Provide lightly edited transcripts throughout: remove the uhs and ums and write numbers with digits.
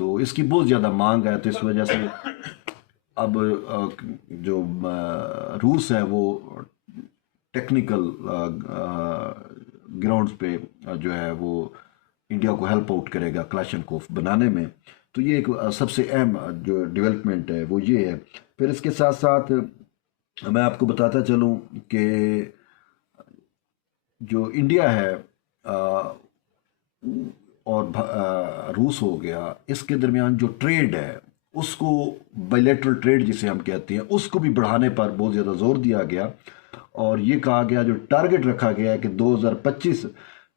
تو اس کی بہت زیادہ مانگ ہے، تو اس وجہ سے اب جو روس ہے وہ ٹیکنیکل گراؤنڈز پہ جو ہے وہ انڈیا کو ہیلپ آؤٹ کرے گا کلاشنکوف بنانے میں. تو یہ ایک سب سے اہم جو ڈیولپمنٹ ہے وہ یہ ہے. پھر اس کے ساتھ ساتھ میں آپ کو بتاتا چلوں کہ جو انڈیا ہے اور روس ہو گیا، اس کے درمیان جو ٹریڈ ہے اس کو بائلیٹرل ٹریڈ جسے ہم کہتے ہیں اس کو بھی بڑھانے پر بہت زیادہ زور دیا گیا، اور یہ کہا گیا، جو ٹارگٹ رکھا گیا ہے کہ 2025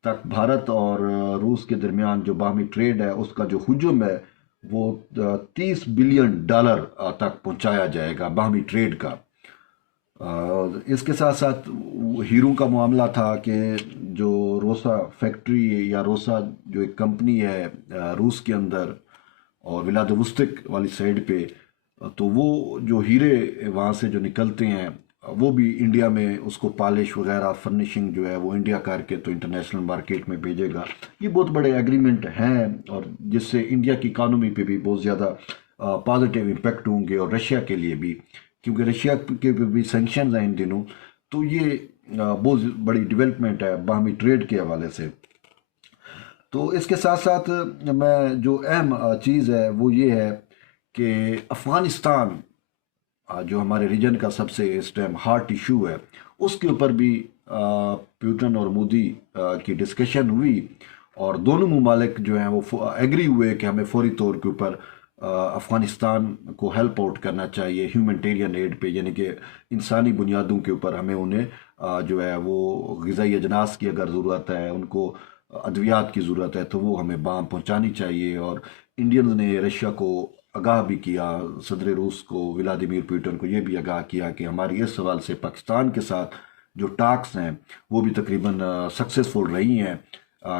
تک بھارت اور روس کے درمیان جو باہمی ٹریڈ ہے اس کا جو حجم ہے وہ $30 بلین تک پہنچایا جائے گا باہمی ٹریڈ کا. اس کے ساتھ ساتھ ہیرو کا معاملہ تھا کہ جو روسا فیکٹری یا روسا جو ایک کمپنی ہے روس کے اندر اور ولادوستک والی سائڈ پہ، تو وہ جو ہیرے وہاں سے جو نکلتے ہیں وہ بھی انڈیا میں اس کو پالش وغیرہ فرنیشنگ جو ہے وہ انڈیا کر کے تو انٹرنیشنل مارکیٹ میں بھیجے گا. یہ بہت بڑے ایگریمنٹ ہیں اور جس سے انڈیا کی اکانومی پہ بھی بہت زیادہ پازیٹیو امپیکٹ ہوں گے، اور رشیا کے لیے بھی، کیونکہ رشیا کے بھی سینکشنز ہیں ان دنوں. تو یہ بہت بڑی ڈیولپمنٹ ہے باہمی ٹریڈ کے حوالے سے. تو اس کے ساتھ ساتھ میں جو اہم چیز ہے وہ یہ ہے کہ افغانستان جو ہمارے ریجن کا سب سے اس ٹائم ہارٹ ایشو ہے، اس کے اوپر بھی پیوٹن اور مودی کی ڈسکشن ہوئی، اور دونوں ممالک جو ہیں وہ ایگری ہوئے کہ ہمیں فوری طور کے اوپر افغانستان کو ہیلپ آؤٹ کرنا چاہیے ہیومنٹیرین ایڈ پہ، یعنی کہ انسانی بنیادوں کے اوپر ہمیں انہیں جو ہے وہ غذائی اجناس کی اگر ضرورت ہے، ان کو ادویات کی ضرورت ہے، تو وہ ہمیں بام پہنچانی چاہیے. اور انڈینز نے رشیا کو آگاہ بھی کیا، صدر روس کو ولادیمیر پوٹن کو یہ بھی آگاہ کیا کہ ہماری اس سوال سے پاکستان کے ساتھ جو ٹاکس ہیں وہ بھی تقریباً سکسیسفل رہی ہیں،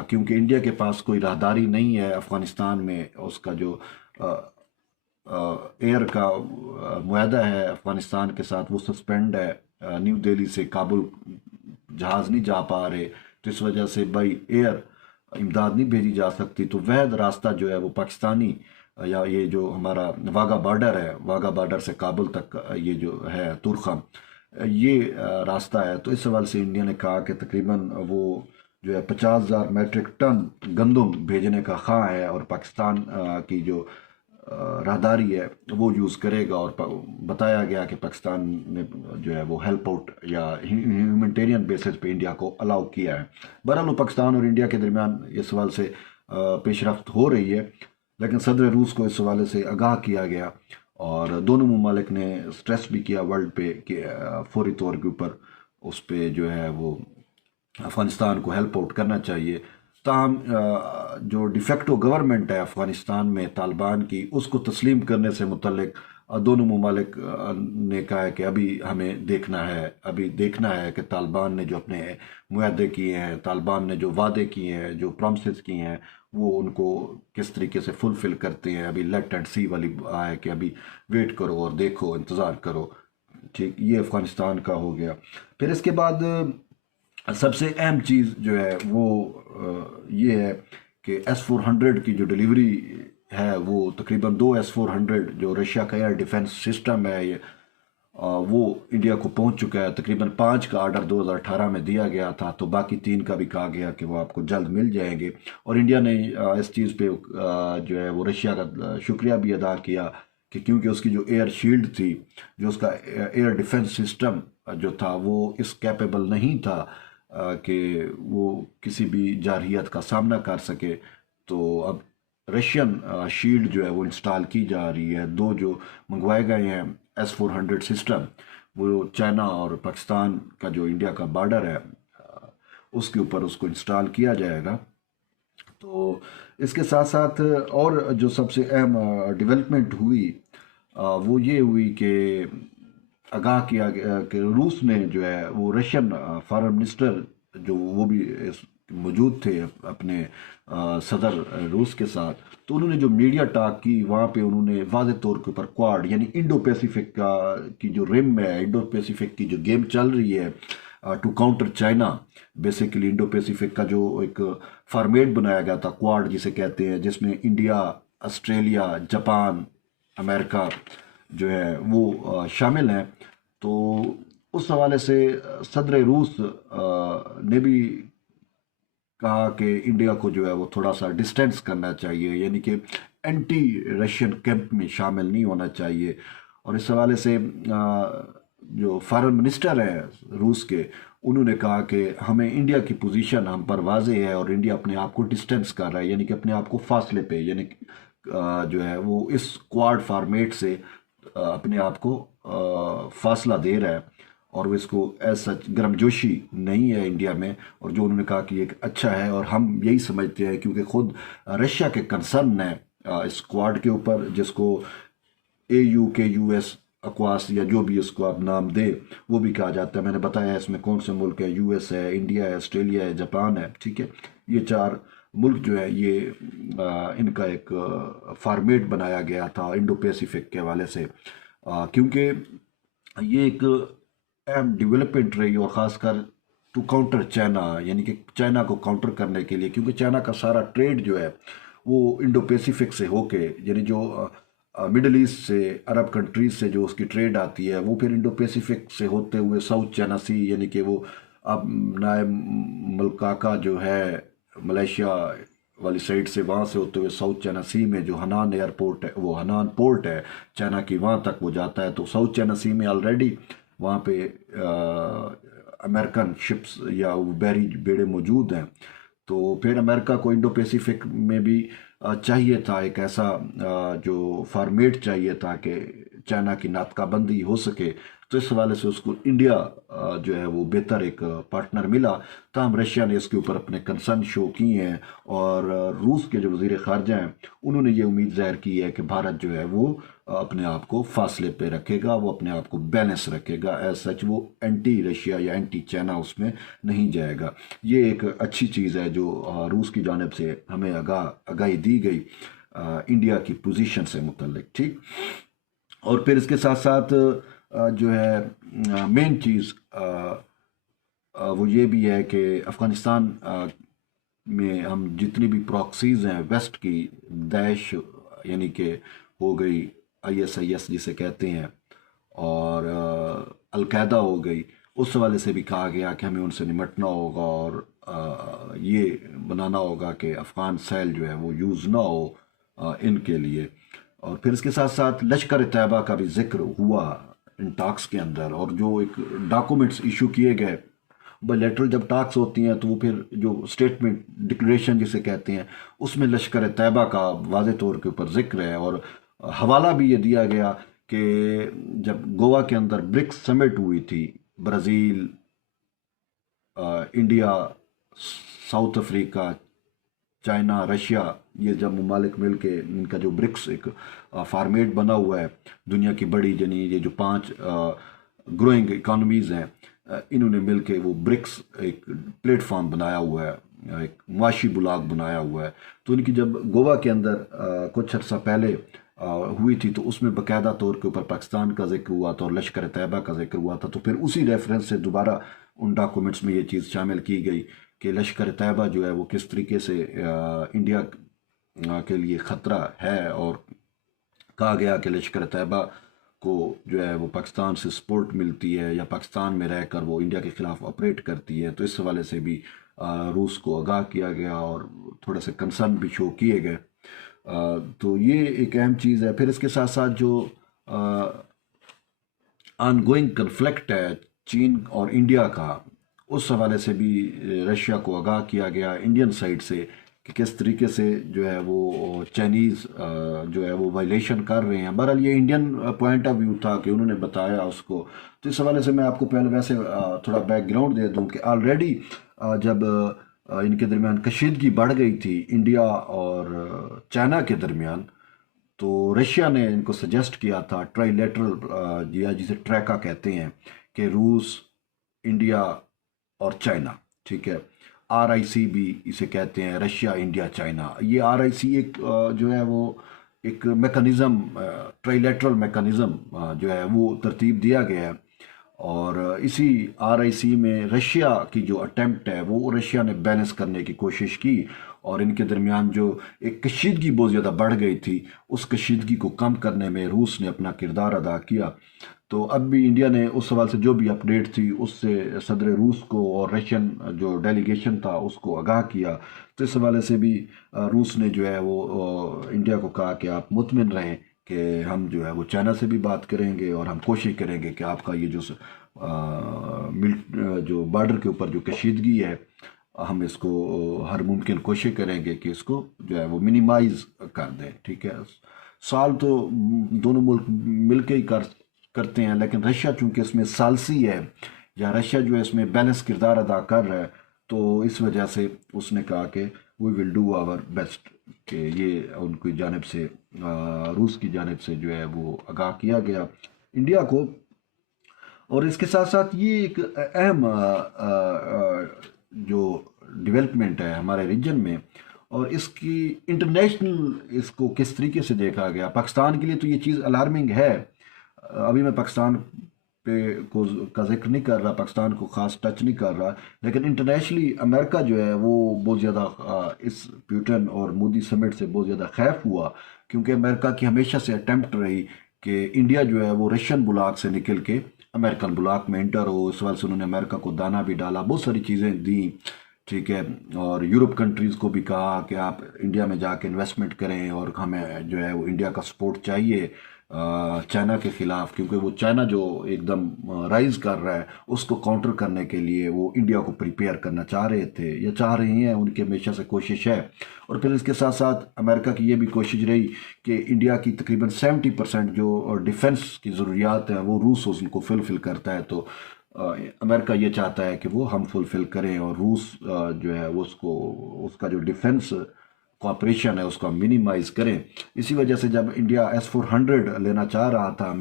کیونکہ انڈیا کے پاس کوئی راہداری نہیں ہے افغانستان میں. اس کا جو ایئر کا معاہدہ ہے افغانستان کے ساتھ وہ سسپینڈ ہے، نیو دہلی سے کابل جہاز نہیں جا پا رہے، تو اس وجہ سے بائی ایئر امداد نہیں بھیجی جا سکتی. تو واحد راستہ جو ہے وہ پاکستانی یا یہ جو ہمارا واگا بارڈر ہے، واگا بارڈر سے کابل تک یہ جو ہے تورخم، یہ راستہ ہے. تو اس حوالے سے انڈیا نے کہا کہ تقریباً وہ جو ہے 50,000 میٹرک ٹن گندم بھیجنے کا خواہاں ہے، اور پاکستان کی جو راہداری ہے وہ یوز کرے گا. اور بتایا گیا کہ پاکستان نے جو ہے وہ ہیلپ آؤٹ یا ہیومنٹیرین بیسس پہ انڈیا کو الاؤ کیا ہے. بہرحال پاکستان اور انڈیا کے درمیان اس سوال سے پیش رفت ہو رہی ہے، لیکن صدر روس کو اس حوالے سے آگاہ کیا گیا، اور دونوں ممالک نے سٹریس بھی کیا ورلڈ پہ کہ فوری طور کے اوپر اس پہ جو ہے وہ افغانستان کو ہیلپ آؤٹ کرنا چاہیے. تاہم جو ڈیفیکٹو گورنمنٹ ہے افغانستان میں طالبان کی، اس کو تسلیم کرنے سے متعلق دونوں ممالک نے کہا ہے کہ ابھی ہمیں دیکھنا ہے کہ طالبان نے جو اپنے معاہدے کیے ہیں، طالبان نے جو وعدے کیے ہیں، جو پرومسز کیے ہیں، وہ ان کو کس طریقے سے فلفل کرتے ہیں. ابھی لیٹ اینڈ سی والی ہے کہ ابھی ویٹ کرو اور دیکھو، انتظار کرو. ٹھیک، یہ افغانستان کا ہو گیا. پھر اس کے بعد سب سے اہم چیز جو ہے وہ یہ ہے کہ S-400 کی جو ڈیلیوری ہے وہ تقریباً 2 S-400 جو رشیا کا ایئر ڈیفنس سسٹم ہے یہ وہ انڈیا کو پہنچ چکا ہے. تقریباً 5 کا آرڈر 2018 میں دیا گیا تھا، تو باقی 3 کا بھی کہا گیا کہ وہ آپ کو جلد مل جائیں گے. اور انڈیا نے اس چیز پہ جو ہے وہ رشیا کا شکریہ بھی ادا کیا کہ کیونکہ اس کی جو ایئر شیلڈ تھی، جو اس کا ایئر ڈیفنس سسٹم جو تھا وہ اس کیپیبل نہیں تھا کہ وہ کسی بھی جارحیت کا سامنا کر سکے. تو اب رشین شیلڈ جو ہے وہ انسٹال کی جا رہی ہے. 2 جو منگوائے گئے ہیں S-400 سسٹم، وہ چائنا اور پاکستان کا جو انڈیا کا بارڈر ہے اس کے اوپر اس کو انسٹال کیا جائے گا. تو اس کے ساتھ ساتھ اور جو سب سے اہم ڈیولپمنٹ ہوئی وہ یہ ہوئی کہ آگاہ کیا گیا کہ روس نے جو ہے وہ رشین فارن منسٹر جو وہ بھی موجود تھے اپنے صدر روس کے ساتھ، تو انہوں نے جو میڈیا ٹاک کی وہاں پہ انہوں نے واضح طور کے اوپر کوارڈ یعنی انڈو پیسیفک کی جو رم ہے، انڈو پیسیفک کی جو گیم چل رہی ہے to counter China, basically Indo Pacific کا جو ایک فارمیٹ بنایا گیا تھا کوارڈ جسے کہتے ہیں، جس میں انڈیا، آسٹریلیا، جاپان، امریکہ جو ہے وہ شامل ہیں۔ تو اس حوالے سے صدر روس نے بھی کہا کہ انڈیا کو جو ہے وہ تھوڑا سا ڈسٹینس کرنا چاہیے، یعنی کہ اینٹی رشین کیمپ میں شامل نہیں ہونا چاہیے۔ اور اس حوالے سے جو فارن منسٹر ہیں روس کے، انہوں نے کہا کہ ہمیں انڈیا کی پوزیشن ہم پر واضح ہے، اور انڈیا اپنے آپ کو ڈسٹینس کر رہا ہے، یعنی کہ اپنے آپ کو فاصلے پہ، یعنی جو ہے وہ اس کوارڈ فارمیٹ سے اپنے آپ کو فاصلہ دے رہا ہے، اور وہ اس کو ایز سچ گرم جوشی نہیں ہے انڈیا میں۔ اور جو انہوں نے کہا کہ یہ اچھا ہے، اور ہم یہی سمجھتے ہیں کیونکہ خود رشیا کے کنسرن ہے اس کوارڈ کے اوپر، جس کو AUKUS اکواس یا جو بھی اس کو آپ نام دے وہ بھی کہا جاتا ہے۔ میں نے بتایا اس میں کون سے ملک ہے، US ہے، انڈیا ہے، آسٹریلیا ہے، جاپان ہے، ٹھیک ہے۔ یہ 4 ملک جو ہے یہ ان کا ایک فارمیٹ بنایا گیا تھا انڈو پیسیفک کے حوالے سے، کیونکہ یہ ایک اہم ڈیولپمنٹ رہی، اور خاص کر ٹو کاؤنٹر چائنا، یعنی کہ چائنا کو کاؤنٹر کرنے کے لیے، کیونکہ چائنا کا سارا ٹریڈ جو ہے وہ انڈو پیسیفک سے ہو کے، یعنی جو مڈل ایسٹ سے، عرب کنٹریز سے جو اس کی ٹریڈ آتی ہے، وہ پھر انڈو پیسیفک سے ہوتے ہوئے ساؤتھ چائنا سی، یعنی کہ وہ اب نائب ملکاکا جو ہے ملیشیا والی سائڈ سے، وہاں سے ہوتے ہوئے ساؤتھ چائنا سی میں جو ہنان ایئرپورٹ ہے، وہ ہنان پورٹ ہے چائنا کی، وہاں تک وہ جاتا ہے۔ تو ساؤتھ چائنا سی میں آلریڈی وہاں پہ امریکن شپس یا بحری بیڑے موجود ہیں۔ تو پھر امریکہ کو انڈو پیسیفک میں بھی چاہیے تھا ایک ایسا جو فارمیٹ چاہیے تھا کہ چائنا کی ناطقہ بندی ہو سکے، تو اس حوالے سے اس کو انڈیا جو ہے وہ بہتر ایک پارٹنر ملا۔ تاہم رشیا نے اس کے اوپر اپنے کنسرن شو کی ہیں، اور روس کے جو وزیر خارجہ ہیں انہوں نے یہ امید ظاہر کی ہے کہ بھارت جو ہے وہ اپنے آپ کو فاصلے پہ رکھے گا، وہ اپنے آپ کو بیلنس رکھے گا، ایز سچ وہ اینٹی رشیا یا اینٹی چائنا اس میں نہیں جائے گا۔ یہ ایک اچھی چیز ہے جو روس کی جانب سے ہمیں آگاہی دی گئی انڈیا کی پوزیشن سے متعلق، ٹھیک۔ اور پھر اس کے ساتھ ساتھ جو ہے مین چیز وہ یہ بھی ہے کہ افغانستان میں ہم جتنی بھی پراکسیز ہیں ویسٹ کی، داعش یعنی کہ ہو گئی، ISIS جسے کہتے ہیں، اور القاعدہ ہو گئی، اس حوالے سے بھی کہا گیا کہ ہمیں ان سے نمٹنا ہوگا، اور یہ بنانا ہوگا کہ افغان سیل جو ہے وہ یوز نہ ہو ان کے لیے۔ اور پھر اس کے ساتھ ساتھ لشکر طیبہ کا بھی ذکر ہوا ان ٹاکس کے اندر، اور جو ایک ڈاکومنٹس ایشو کیے گئے، بائیلیٹرل جب ٹاکس ہوتی ہیں تو وہ پھر جو اسٹیٹمنٹ ڈکلیریشن جسے کہتے ہیں، اس میں لشکر طیبہ کا واضح طور کے اوپر ذکر ہے، اور حوالہ بھی یہ دیا گیا کہ جب گوا کے اندر برکس سمٹ ہوئی تھی، Brazil, India, South Africa, China, Russia, یہ جب ممالک مل کے ان کا جو برکس ایک فارمیٹ بنا ہوا ہے دنیا کی بڑی، یعنی یہ جو 5 گروئنگ اکانومیز ہیں، انہوں نے مل کے وہ برکس ایک پلیٹ فارم بنایا ہوا ہے، ایک معاشی بلاک بنایا ہوا ہے۔ تو ان کی جب گوا کے اندر کچھ عرصہ پہلے ہوئی تھی، تو اس میں باقاعدہ طور کے اوپر پاکستان کا ذکر ہوا تھا اور لشکر طیبہ کا ذکر ہوا تھا۔ تو پھر اسی ریفرنس سے دوبارہ ان ڈاکومنٹس میں یہ چیز شامل کی گئی کہ لشکر طیبہ جو ہے وہ کس طریقے سے انڈیا کے لیے خطرہ ہے، اور کہا گیا کہ لشکر طیبہ کو جو ہے وہ پاکستان سے سپورٹ ملتی ہے، یا پاکستان میں رہ کر وہ انڈیا کے خلاف آپریٹ کرتی ہے۔ تو اس حوالے سے بھی روس کو آگاہ کیا گیا، اور تھوڑا سے کنسرن بھی شو کیے گئے۔ تو یہ ایک اہم چیز ہے۔ پھر اس کے ساتھ ساتھ جو آن گوئنگ کنفلکٹ ہے چین اور انڈیا کا، اس حوالے سے بھی رشیا کو آگاہ کیا گیا انڈین سائڈ سے کہ کس طریقے سے جو ہے وہ چائنیز جو ہے وہ وائلیشن کر رہے ہیں۔ بہرحال یہ انڈین پوائنٹ آف ویو تھا کہ انہوں نے بتایا اس کو۔ تو اس حوالے سے میں آپ کو پہلے ویسے تھوڑا بیک گراؤنڈ دے دوں کہ آلریڈی جب ان کے درمیان کشیدگی بڑھ گئی تھی انڈیا اور چائنا کے درمیان، تو رشیا نے ان کو سجیسٹ کیا تھا ٹرائی لیٹرل، یا جسے ٹریکا کہتے ہیں، کہ روس، انڈیا اور چائنا، ٹھیک ہے، RIC بھی اسے کہتے ہیں، رشیا، انڈیا، چائنا۔ یہ RIC ایک جو ہے وہ ایک میکانزم، ٹرائی لیٹرل میکانزم جو ہے وہ ترتیب دیا گیا ہے، اور اسی RIC میں رشیا کی جو اٹیمپٹ ہے وہ رشیا نے بیلنس کرنے کی کوشش کی، اور ان کے درمیان جو ایک کشیدگی بہت زیادہ بڑھ گئی تھی، اس کشیدگی کو کم کرنے میں روس نے اپنا کردار ادا کیا۔ تو اب بھی انڈیا نے اس سوال سے جو بھی اپڈیٹ تھی اس سے صدر روس کو اور رشین جو ڈیلیگیشن تھا اس کو آگاہ کیا۔ تو اس حوالے سے بھی روس نے جو ہے وہ انڈیا کو کہا کہ آپ مطمئن رہیں کہ ہم جو ہے وہ چائنا سے بھی بات کریں گے اور ہم کوشش کریں گے کہ آپ کا یہ جو بارڈر کے اوپر جو کشیدگی ہے، ہم اس کو ہر ممکن کوشش کریں گے کہ اس کو جو ہے وہ منیمائز کر دیں، ٹھیک ہے۔ سال تو دونوں ملک مل کے ہی کرتے ہیں، لیکن رشیا چونکہ اس میں ثالثی ہے، یا رشیا جو ہے اس میں بیلنس کردار ادا کر رہا ہے، تو اس وجہ سے اس نے کہا کہ وی ول ڈو آور بیسٹ، کہ یہ ان کی جانب سے روس کی جانب سے جو ہے وہ آگاہ کیا گیا انڈیا کو۔ اور اس کے ساتھ ساتھ یہ ایک اہم جو ڈیولپمنٹ ہے ہمارے ریجن میں، اور اس کی انٹرنیشنل اس کو کس طریقے سے دیکھا گیا۔ پاکستان کے لیے تو یہ چیز الارمنگ ہے، ابھی میں پاکستان کا ذکر نہیں کر رہا، پاکستان کو خاص ٹچ نہیں کر رہا، لیکن انٹرنیشنلی امریکہ جو ہے وہ بہت زیادہ اس پیوٹن اور مودی سمٹ سے بہت زیادہ خائف ہوا، کیونکہ امریکہ کی ہمیشہ سے اٹیمپٹ رہی کہ انڈیا جو ہے وہ رشین بلاک سے نکل کے امریکن بلاک میں انٹر ہو۔ اس وجہ سے انہوں نے امریکہ کو دانہ بھی ڈالا، بہت ساری چیزیں دیں، ٹھیک ہے، اور یورپ کنٹریز کو بھی کہا کہ آپ انڈیا میں جا کے انویسٹمنٹ کریں، اور ہمیں جو ہے وہ انڈیا کا سپورٹ چاہیے چائنا کے خلاف، کیونکہ وہ چائنا جو ایک دم رائز کر رہا ہے اس کو کاؤنٹر کرنے کے لیے وہ انڈیا کو پریپیئر کرنا چاہ رہے تھے یا چاہ رہی ہیں، ان کی ہمیشہ سے کوشش ہے۔ اور پھر اس کے ساتھ ساتھ امریکہ کی یہ بھی کوشش رہی کہ انڈیا کی تقریباً 70% جو ڈیفنس کی ضروریات ہیں وہ روس ان کو فلفل کرتا ہے، تو امریکہ یہ چاہتا ہے کہ وہ ہم فلفل کریں، اور روس جو ہے وہ اس کا جو ڈیفنس کوآپریشن ہے اس کو منیمائز کریں۔ اسی وجہ سے جب انڈیا S-400 لینا چاہ رہا تھا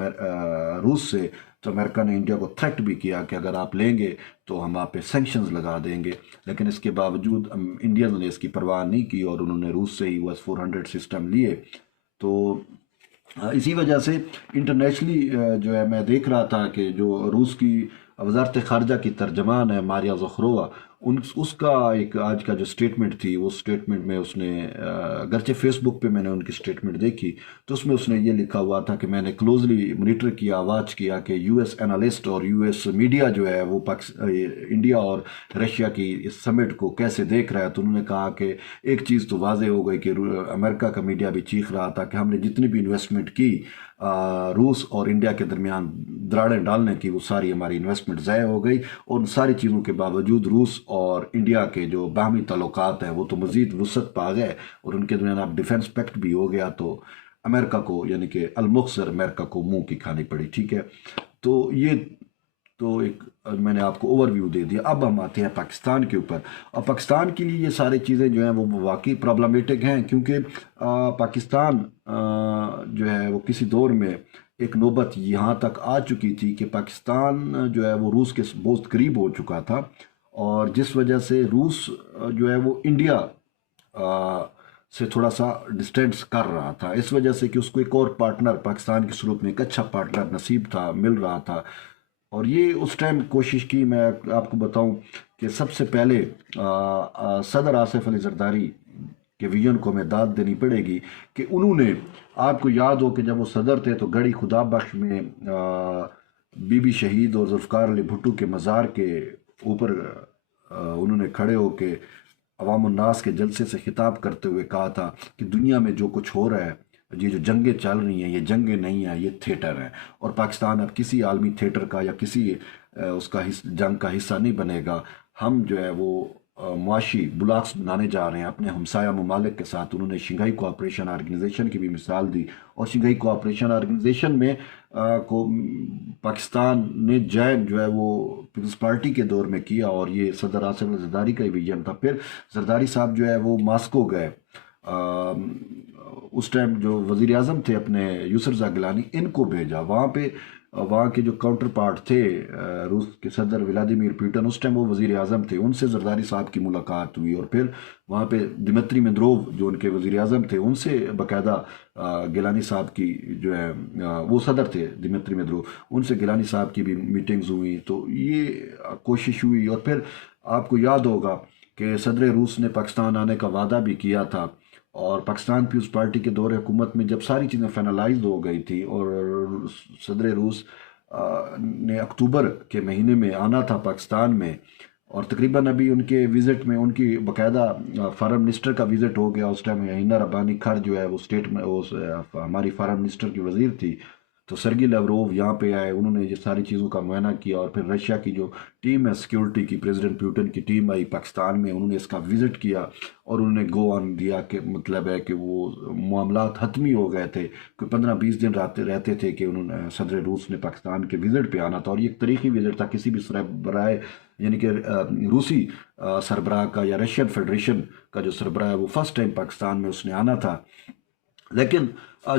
روس سے، تو امریکہ نے انڈیا کو تھریٹ بھی کیا کہ اگر آپ لیں گے تو ہم آپ پہ سینکشنز لگا دیں گے، لیکن اس کے باوجود انڈین نے اس کی پرواہ نہیں کی اور انہوں نے روس سے ہی وہ S-400 سسٹم لیے۔ تو اسی وجہ سے انٹرنیشنلی جو ہے میں دیکھ رہا تھا کہ جو روس کی وزارت خارجہ کی ترجمان ہے ماریا زخرووا، اس کا ایک آج کا جو سٹیٹمنٹ تھی، وہ سٹیٹمنٹ میں اس نے اگرچہ فیس بک پہ میں نے ان کی سٹیٹمنٹ دیکھی تو اس میں اس نے یہ لکھا ہوا تھا کہ میں نے کلوزلی مانیٹر کیا، واچ کیا کہ یو ایس انالسٹ اور یو ایس میڈیا جو ہے وہ انڈیا اور رشیا کی اس سمٹ کو کیسے دیکھ رہا ہے۔ تو انہوں نے کہا کہ ایک چیز تو واضح ہو گئی کہ امریکہ کا میڈیا بھی چیخ رہا تھا کہ ہم نے جتنی بھی انویسٹمنٹ کی روس اور انڈیا کے درمیان دراڑیں ڈالنے کی، وہ ساری ہماری انویسٹمنٹ ضائع ہو گئی، اور ان ساری چیزوں کے باوجود روس اور انڈیا کے جو باہمی تعلقات ہیں وہ تو مزید وسعت پا گئے، اور ان کے درمیان اب ڈیفنس پیکٹ بھی ہو گیا، تو امریکہ کو یعنی کہ المخصر امریکہ کو منہ کی کھانی پڑی، ٹھیک ہے۔ تو یہ تو ایک میں نے آپ کو اوور ویو دے دیا۔ اب ہم آتے ہیں پاکستان کے اوپر، اور پاکستان کے لیے یہ ساری چیزیں جو ہیں وہ واقعی پرابلمیٹک ہیں، کیونکہ پاکستان جو ہے وہ کسی دور میں ایک نوبت یہاں تک آ چکی تھی کہ پاکستان جو ہے وہ روس کے بہت قریب ہو چکا تھا، اور جس وجہ سے روس جو ہے وہ انڈیا سے تھوڑا سا ڈسٹینس کر رہا تھا، اس وجہ سے کہ اس کو ایک اور پارٹنر پاکستان کی صورت میں ایک اچھا پارٹنر نصیب تھا، مل رہا تھا۔ اور یہ اس ٹائم کوشش کی، میں آپ کو بتاؤں کہ سب سے پہلے صدر آصف علی زرداری کے ویژن کو ہمیں داد دینی پڑے گی کہ انہوں نے، آپ کو یاد ہو کہ جب وہ صدر تھے تو گڑھی خدا بخش میں بی بی شہید اور ذوالفقار علی بھٹو کے مزار کے اوپر انہوں نے کھڑے ہو کے عوام الناس کے جلسے سے خطاب کرتے ہوئے کہا تھا کہ دنیا میں جو کچھ ہو رہا ہے، یہ جو جنگیں چل رہی ہیں یہ جنگیں نہیں ہیں، یہ تھیٹر ہیں، اور پاکستان اب کسی عالمی تھیٹر کا یا کسی اس کا جنگ کا حصہ نہیں بنے گا۔ ہم جو ہے وہ معاشی بلاکس بنانے جا رہے ہیں اپنے ہمسایہ ممالک کے ساتھ۔ انہوں نے شنگھائی کوآپریشن آرگنائزیشن کی بھی مثال دی، اور شنگھائی کوآپریشن آرگنائزیشن میں پاکستان نے جوائن جو ہے وہ پیپلز پارٹی کے دور میں کیا، اور یہ صدر آصف علی زرداری کا ہی ویژن تھا۔ پھر زرداری صاحب جو ہے وہ ماسکو گئے، اس ٹائم جو وزیر اعظم تھے اپنے یوسف گیلانی، ان کو بھیجا وہاں کے جو کاؤنٹر پارٹ تھے روس کے صدر ولادیمیر پیوٹن، اس ٹائم وہ وزیر اعظم تھے، ان سے زرداری صاحب کی ملاقات ہوئی، اور پھر وہاں پہ دمتری مندروو جو ان کے وزیر اعظم تھے ان سے باقاعدہ گیلانی صاحب کی جو ہے وہ صدر تھے دمتری مندروو، ان سے گیلانی صاحب کی بھی میٹنگز ہوئی۔ تو یہ کوشش ہوئی، اور پھر آپ کو یاد ہوگا کہ صدر روس نے پاکستان آنے کا وعدہ بھی کیا تھا، اور پاکستان پیپلز پارٹی کے دور حکومت میں جب ساری چیزیں فائنلائز ہو گئی تھی اور صدر روس نے اکتوبر کے مہینے میں آنا تھا پاکستان میں، اور تقریباً ابھی ان کے وزٹ میں ان کی باقاعدہ فارن منسٹر کا وزٹ ہو گیا۔ اس ٹائم ہینا ربانی کھر جو ہے وہ اسٹیٹ میں ہماری فارن منسٹر کی وزیر تھی، تو سرگی لیوروو یہاں پہ آئے، انہوں نے یہ ساری چیزوں کا معائنہ کیا، اور پھر رشیا کی جو ٹیم ہے سیکیورٹی کی، پریزیڈنٹ پیوٹن کی ٹیم آئی پاکستان میں، انہوں نے اس کا وزٹ کیا اور انہوں نے گو آن دیا کہ مطلب ہے کہ وہ معاملات حتمی ہو گئے تھے، کوئی 15-20 دن رہتے تھے کہ انہوں نے صدر روس نے پاکستان کے وزٹ پہ آنا تھا، اور یہ ایک تاریخی وزٹ تھا کسی بھی سربراہ یعنی کہ روسی سربراہ کا یا رشین فیڈریشن کا جو سربراہ ہے وہ فرسٹ ٹائم پاکستان میں اس نے آنا تھا۔ لیکن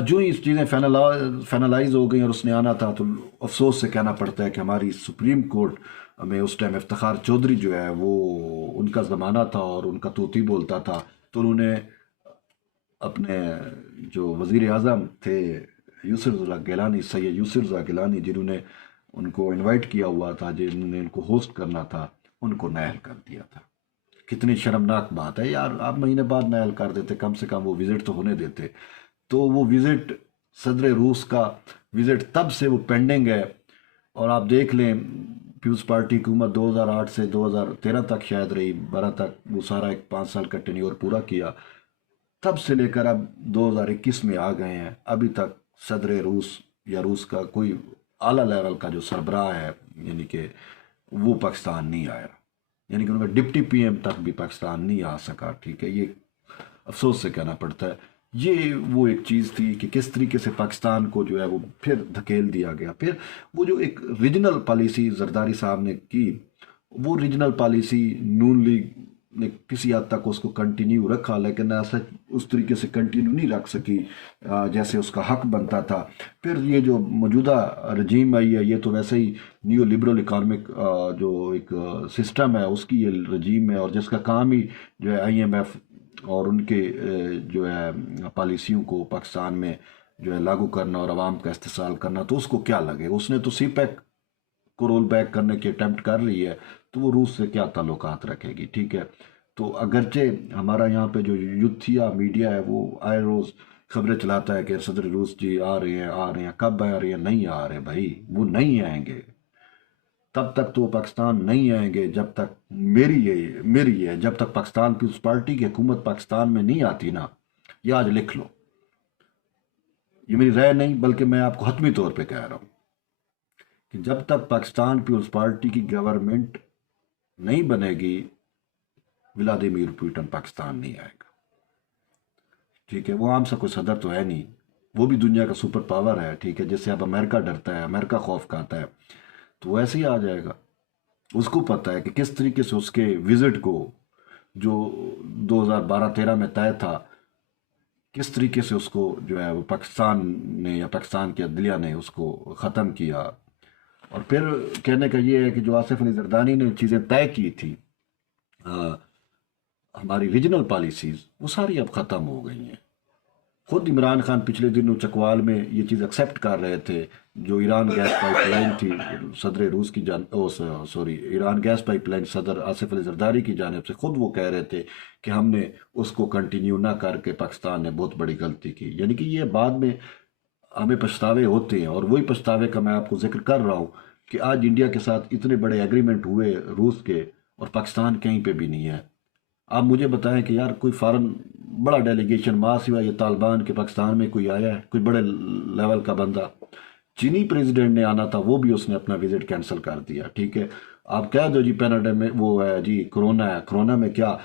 جو ہی چیزیں فائنلائز ہو گئیں اور اس نے آنا تھا، تو افسوس سے کہنا پڑتا ہے کہ ہماری سپریم کورٹ میں اس ٹائم افتخار چودھری جو ہے وہ ان کا زمانہ تھا اور ان کا طوطی بولتا تھا، تو انہوں نے اپنے جو وزیر اعظم تھے یوسف گیلانی، سید یوسف گیلانی، جنہوں نے ان کو انوائٹ کیا ہوا تھا، جنہوں نے ان کو ہوسٹ کرنا تھا، ان کو نائل کر دیا تھا۔ کتنی شرمناک بات ہے یار، آپ مہینے بعد نائل کر دیتے، کم سے کم وہ وزٹ تو ہونے دیتے۔ تو وہ وزٹ صدر روس کا وزٹ تب سے وہ پینڈنگ ہے، اور آپ دیکھ لیں پیپلز پارٹی حکومت 2008 سے 2013 تک شاید رہی، 12 تک وہ سارا ایک 5 سال کا ٹینیور پورا کیا، تب سے لے کر اب 2021 میں آ گئے ہیں، ابھی تک صدر روس یا روس کا کوئی اعلیٰ لیول کا جو سربراہ ہے یعنی کہ وہ پاکستان نہیں آیا، یعنی کہ ان کا ڈپٹی پی ایم تک بھی پاکستان نہیں آ سکا۔ ٹھیک ہے، یہ افسوس سے کہنا پڑتا ہے۔ یہ وہ ایک چیز تھی کہ کس طریقے سے پاکستان کو جو ہے وہ پھر دھکیل دیا گیا۔ پھر وہ جو ایک ریجنل پالیسی زرداری صاحب نے کی، وہ ریجنل پالیسی نون لیگ نے کسی حد تک اس کو کنٹینیو رکھا، لیکن ایسا اس طریقے سے کنٹینیو نہیں رکھ سکی جیسے اس کا حق بنتا تھا۔ پھر یہ جو موجودہ رجیم آئی ہے، یہ تو ویسے ہی نیو لبرل اکانومک جو ایک سسٹم ہے اس کی یہ رجیم ہے، اور جس کا کام ہی جو ہے IMF اور ان کے جو ہے پالیسیوں کو پاکستان میں جو ہے لاگو کرنا اور عوام کا استحصال کرنا، تو اس کو کیا لگے؟ اس نے تو سی پیک کو رول بیک کرنے کی اٹیمپٹ کر رہی ہے، تو وہ روس سے کیا تعلقات رکھے گی؟ ٹھیک ہے، تو اگرچہ ہمارا یہاں پہ جو یوتھیا میڈیا ہے وہ آئے روز خبریں چلاتا ہے کہ صدر روس جی آ رہے ہیں، کب آ رہے ہیں؟ نہیں آ رہے بھائی، وہ نہیں آئیں گے، تب تک تو پاکستان نہیں آئیں گے جب تک میری ہے جب تک پاکستان پیپلز پارٹی کی حکومت پاکستان میں نہیں آتی نا، یہ آج لکھ لو، یہ میری رائے نہیں بلکہ میں آپ کو حتمی طور پہ کہہ رہا ہوں کہ جب تک پاکستان پیپلز پارٹی کی گورنمنٹ نہیں بنے گی، ولادیمیر پوٹن پاکستان نہیں آئے گا۔ ٹھیک ہے، وہ عام سا کوئی صدر تو ہے نہیں، وہ بھی دنیا کا سپر پاور ہے، ٹھیک ہے، جس سے اب امریکہ ڈرتا ہے، امریکہ خوف کھاتا ہے، تو وہ ایسے ہی آ جائے گا۔ اس کو پتہ ہے کہ کس طریقے سے اس کے وزٹ کو جو 2012-13 میں طے تھا، کس طریقے سے اس کو جو ہے وہ پاکستان نے یا پاکستان کی عدلیہ نے اس کو ختم کیا۔ اور پھر کہنے کا یہ ہے کہ جو آصف علی زردانی نے چیزیں طے کی تھی ہماری ریجنل پالیسیز، وہ ساری اب ختم ہو گئی ہیں۔ خود عمران خان پچھلے دنوں چکوال میں یہ چیز ایکسیپٹ کر رہے تھے، جو ایران گیس پائپ لائن تھی صدر روس کی ایران گیس پائپ لائن صدر آصف علی زرداری کی جانب سے، خود وہ کہہ رہے تھے کہ ہم نے اس کو کنٹینیو نہ کر کے پاکستان نے بہت بڑی غلطی کی، یعنی کہ یہ بعد میں ہمیں پچھتاوے ہوتے ہیں، اور وہی پچھتاوے کا میں آپ کو ذکر کر رہا ہوں کہ آج انڈیا کے ساتھ اتنے بڑے ایگریمنٹ ہوئے روس کے، اور پاکستان کہیں پہ بھی نہیں ہے۔ آپ مجھے بتائیں کہ یار کوئی فارن بڑا ڈیلیگیشن ماں سوا یہ طالبان کے پاکستان میں کوئی آیا ہے؟ کوئی بڑے لیول کا بندہ؟ چینی پریزیڈنٹ نے آنا تھا، وہ بھی اس نے اپنا وزٹ کینسل کر دیا۔ ٹھیک ہے، آپ کہہ دو جی میں وہ ہے جی کرونا ہے، کرونا میں کیا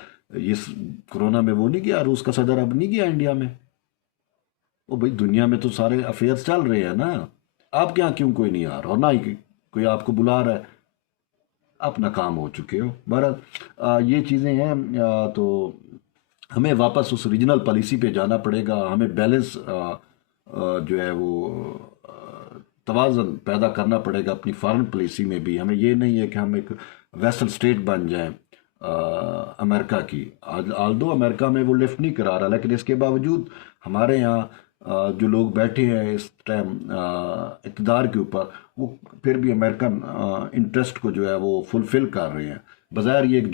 کرونا میں وہ نہیں گیا روس کا صدر، اب نہیں گیا انڈیا میں؟ وہ بھائی دنیا میں تو سارے افیئرس چل رہے ہیں نا، آپ کے یہاں کیوں کوئی نہیں آ رہا، اور نہ ہی کوئی آپ کو بلا رہا ہے؟ آپ ناکام ہو چکے ہو۔ بہرحال یہ چیزیں ہیں، تو ہمیں واپس اس ریجنل پالیسی پہ جانا پڑے گا، ہمیں بیلنس جو ہے وہ توازن پیدا کرنا پڑے گا اپنی فارن پالیسی میں بھی۔ ہمیں یہ نہیں ہے کہ ہم ایک ویسل سٹیٹ بن جائیں امریکہ کی، آلدو امریکہ میں وہ لفٹ نہیں کرا رہا، لیکن اس کے باوجود ہمارے یہاں جو لوگ بیٹھے ہیں اس ٹائم اقتدار کے اوپر، وہ پھر بھی امریکن انٹرسٹ کو جو ہے وہ فلفل کر رہے ہیں۔ بظاہر یہ ایک